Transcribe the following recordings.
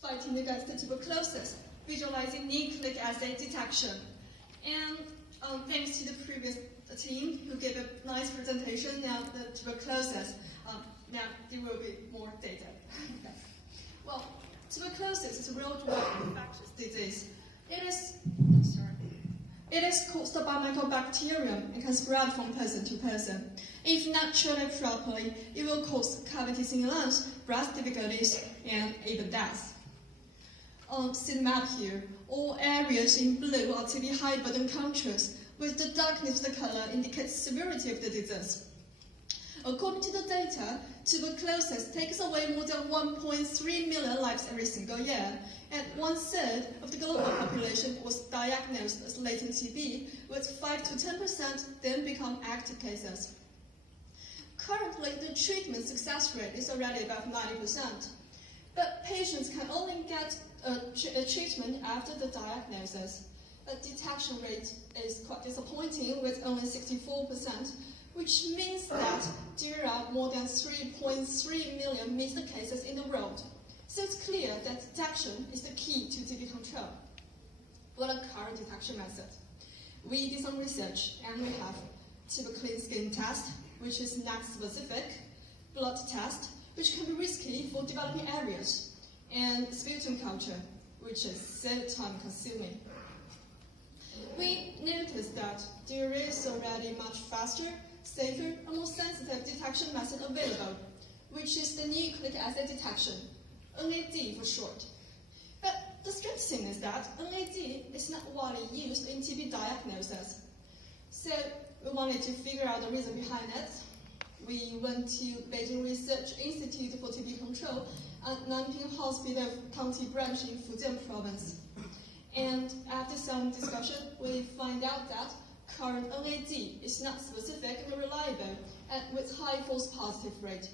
fighting against tuberculosis, visualizing nucleic acid detection. And thanks to the previous team who gave a nice presentation now the tuberculosis, now there will be more data. Well, tuberculosis is a worldwide infectious disease. It is caused by mycobacterium and can spread from person to person. If not treated properly, it will cause cavities in lungs, breath difficulties, and even death. See the map here. All areas in blue are TB high burden countries, with the darkness of the color indicates severity of the disease. According to the data, tuberculosis takes away more than 1.3 million lives every single year, and 1/3 of the global population was diagnosed as latent TB, with 5 to 10% then become active cases. Currently, the treatment success rate is already above 90%, but patients can only get a treatment after the diagnosis. The detection rate is quite disappointing, with only 64%, which means that there are more than 3.3 million missed cases in the world. So it's clear that detection is the key to TB control. What are current detection methods? We did some research, and we have tuberculin skin test, which is not specific, blood test, which can be risky for developing areas, and sputum culture, which is so time-consuming. We noticed that there is already much faster, safer, and more sensitive detection method available, which is the nucleic acid detection, NAD for short. But the strange thing is that NAD is not widely used in TB diagnosis. So we wanted to figure out the reason behind it. We went to Beijing Research Institute for TB Control at Nanping Hospital County Branch in Fujian Province. And after some discussion, we find out that current NAD is not specific and reliable, and with high false positive rate.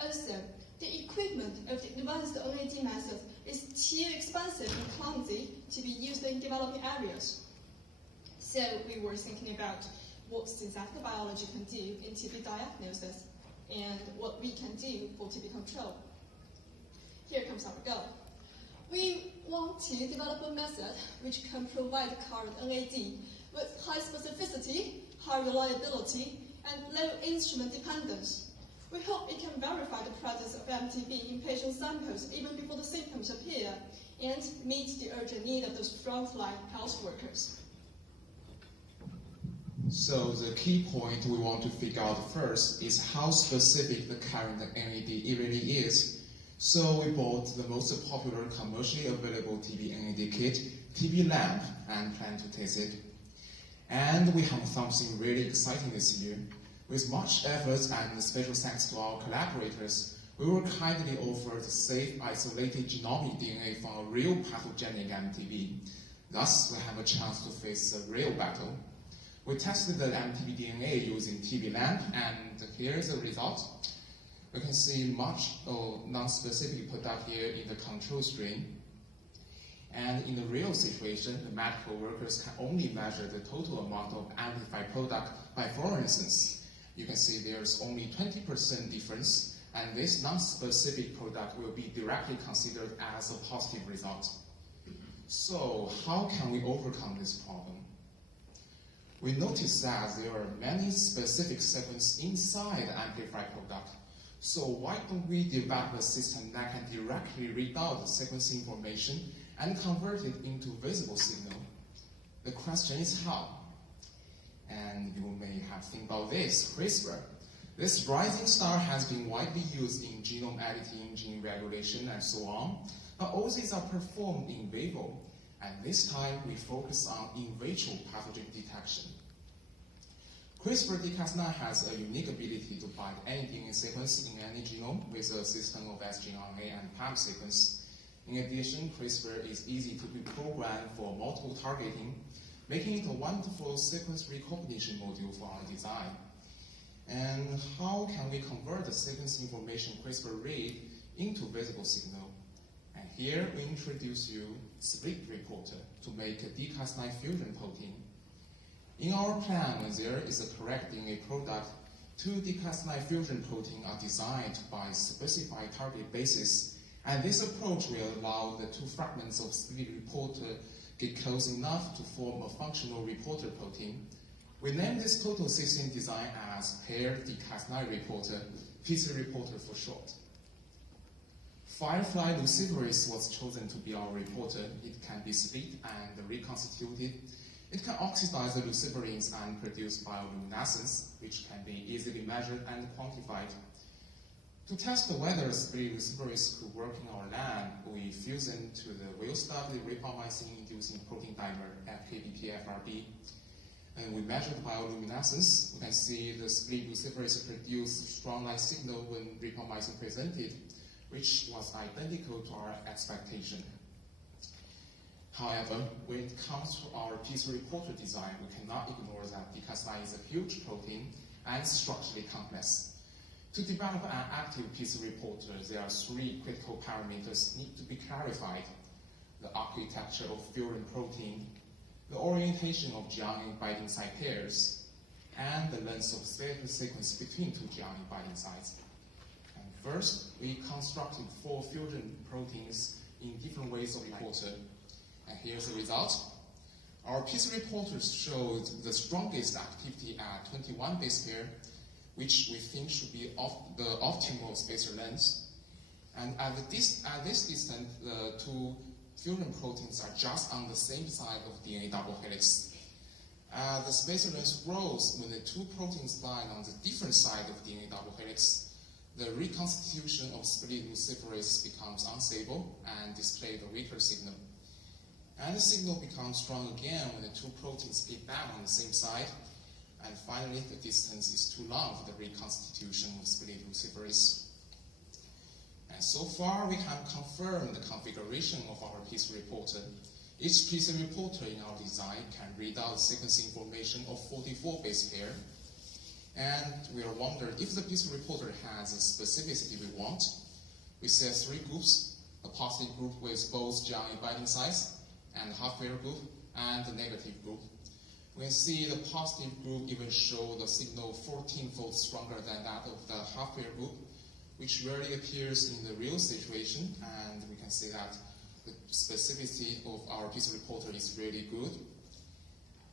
Also, the equipment of the advanced NAD method is too expensive and clumsy to be used in developing areas. So we were thinking about what synthetic biology can do in TB diagnosis and what we can do for TB control. Here comes our goal. We want to develop a method which can provide current NAD with high specificity, high reliability, and low instrument dependence. We hope it can verify the presence of MTB in patient samples even before the symptoms appear, and meet the urgent need of those frontline health workers. So the key point we want to figure out first is how specific the current NAD really is. So we bought the most popular commercially available TB NAD kit, TB Lamp, and plan to test it. And we have something really exciting this year. With much effort and special thanks to our collaborators, we will kindly offer the safe, isolated genomic DNA from a real pathogenic MTB. Thus, we have a chance to face a real battle. We tested the MTB DNA using TB Lamp, and here is the result. We can see much non-specific product here in the control stream. And in the real situation, the medical workers can only measure the total amount of amplified product by fluorescence. You can see there's only 20% difference, and this non-specific product will be directly considered as a positive result. So how can we overcome this problem? We noticed that there are many specific sequences inside the amplified product. So why don't we develop a system that can directly read out the sequence information and convert it into visible signal? The question is how? And you may have think about this, CRISPR. This rising star has been widely used in genome editing, gene regulation, and so on, but all these are performed in vivo, and this time we focus on in vitro pathogen detection. CRISPR-Cas9 has a unique ability to bind any DNA sequence in any genome with a system of sgRNA and PAM sequence. In addition, CRISPR is easy to be programmed for multiple targeting, making it a wonderful sequence recognition module for our design. And how can we convert the sequence information CRISPR read into visible signal? And here we introduce you split reporter to make a Cas9 fusion protein. In our plan, there is a correct DNA product. Two Cas9 fusion proteins are designed by specified target bases And this approach will allow the two fragments of split reporter get close enough to form a functional reporter protein. We named this total system design as paired Cas9 reporter, PC reporter for short. Firefly luciferase was chosen to be our reporter. It can be split and reconstituted. It can oxidize the luciferins and produce bioluminescence, which can be easily measured and quantified. To test whether split luciferase could work in our lab, we fused into the well-studied rapamycin-inducing protein dimer FKBP-FRB. And we measured bioluminescence. We can see the split luciferase produced strong light signal when rapamycin presented, which was identical to our expectation. However, when it comes to our PC reporter design, we cannot ignore that Cas9 is a huge protein and structurally complex. To develop an active PC reporter, there are three critical parameters need to be clarified: the architecture of furin protein, the orientation of GRN binding site pairs, and the length of skeletal sequence between two GRN binding sites. And first, we constructed 4 fusion proteins in different ways of reporter. And here's the result. Our PC reporters showed the strongest activity at 21 base pair, which we think should be the optimal spacer length. And at this distance, the two fusion proteins are just on the same side of DNA double helix. As the spacer length grows when the two proteins bind on the different side of DNA double helix, the reconstitution of split luciferase becomes unstable and displays a weaker signal. And the signal becomes strong again when the two proteins split back on the same side. And finally, the distance is too long for the reconstitution of split luciferase. And so far, we have confirmed the configuration of our PC reporter. Each PC reporter in our design can read out sequence information of 44 base pair. And we are wondering if the PC reporter has the specificity we want. We set 3 groups: a positive group with both GRN binding sites, and half-pair group, and the negative group. We can see the positive group even show the signal 14-fold stronger than that of the half-pair group, which rarely appears in the real situation, and we can see that the specificity of our PC reporter is really good.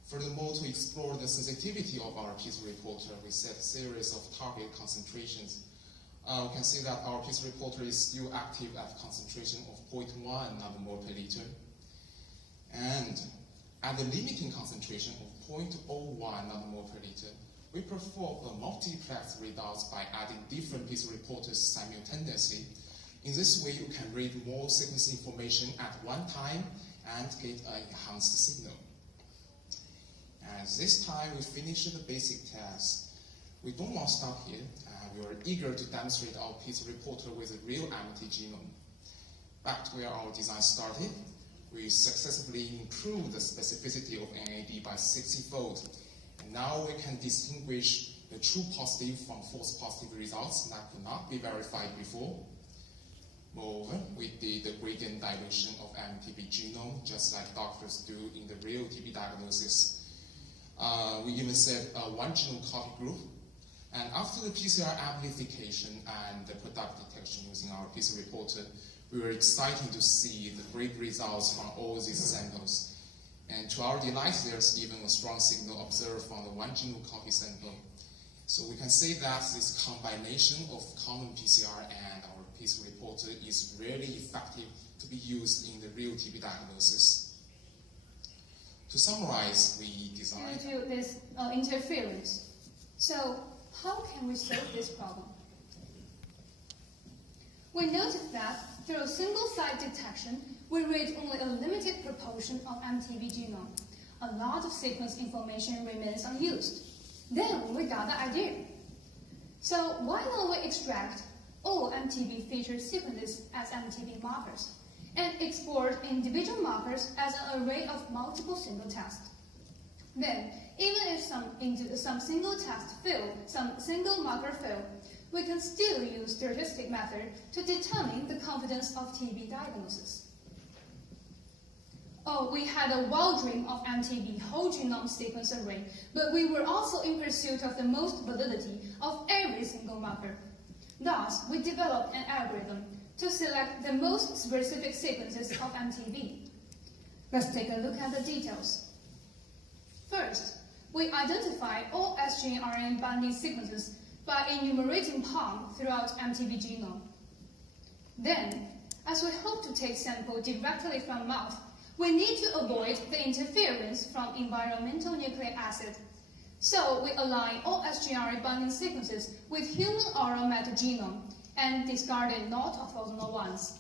Furthermore, to explore the sensitivity of our PC reporter, we set a series of target concentrations. We can see that our PC reporter is still active at concentration of 0.1 nanomole per liter. And at the limiting concentration of 0.01 nanomole per liter, we perform a multiplex readouts by adding different PC reporters simultaneously. In this way, you can read more sequence information at one time and get an enhanced signal. And this time, we finished the basic test. We don't want to stop here. We are eager to demonstrate our PC reporter with a real MT genome. Back to where our design started, we successfully improved the specificity of NAD by 60-fold. And now we can distinguish the true positive from false positive results that could not be verified before. Moreover, we did the gradient dilution of MTB genome, just like doctors do in the real TB diagnosis. We even set a 1 genome copy group. And after the PCR amplification and the product detection using our PC reporter, we were excited to see the great results from all these samples. And to our delight, there's even a strong signal observed from the 1 genome copy sample. So we can say that this combination of common PCR and our PC reporter is really effective to be used in the real TB diagnosis. To summarize, we designed due to this interference. So how can we solve this problem? We noticed that through single-site detection, we read only a limited proportion of MTB genome. A lot of sequence information remains unused. Then we got the idea. So why don't we extract all MTB feature sequences as MTB markers and export individual markers as an array of multiple single tests? Then, even if some single test fail, some single marker fail, we can still use statistic method to determine the confidence of TB diagnosis. Oh, we had a wild dream of MTB whole genome sequence array, but we were also in pursuit of the most validity of every single marker. Thus, we developed an algorithm to select the most specific sequences of MTB. Let's take a look at the details. First, we identify all SGRN binding sequences by enumerating palm throughout MTB genome. Then, as we hope to take sample directly from mouth, we need to avoid the interference from environmental nucleic acid. So we align all SGRN binding sequences with human oral metagenome and discarded not orthogonal ones.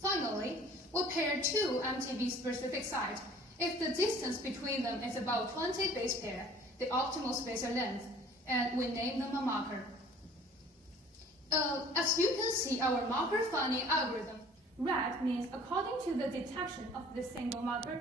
Finally, we pair two MTB-specific sites if the distance between them is about 20 base pair, the optimal spacer length, and we name them a marker. As you can see our marker finding algorithm, red means according to the detection of this single marker,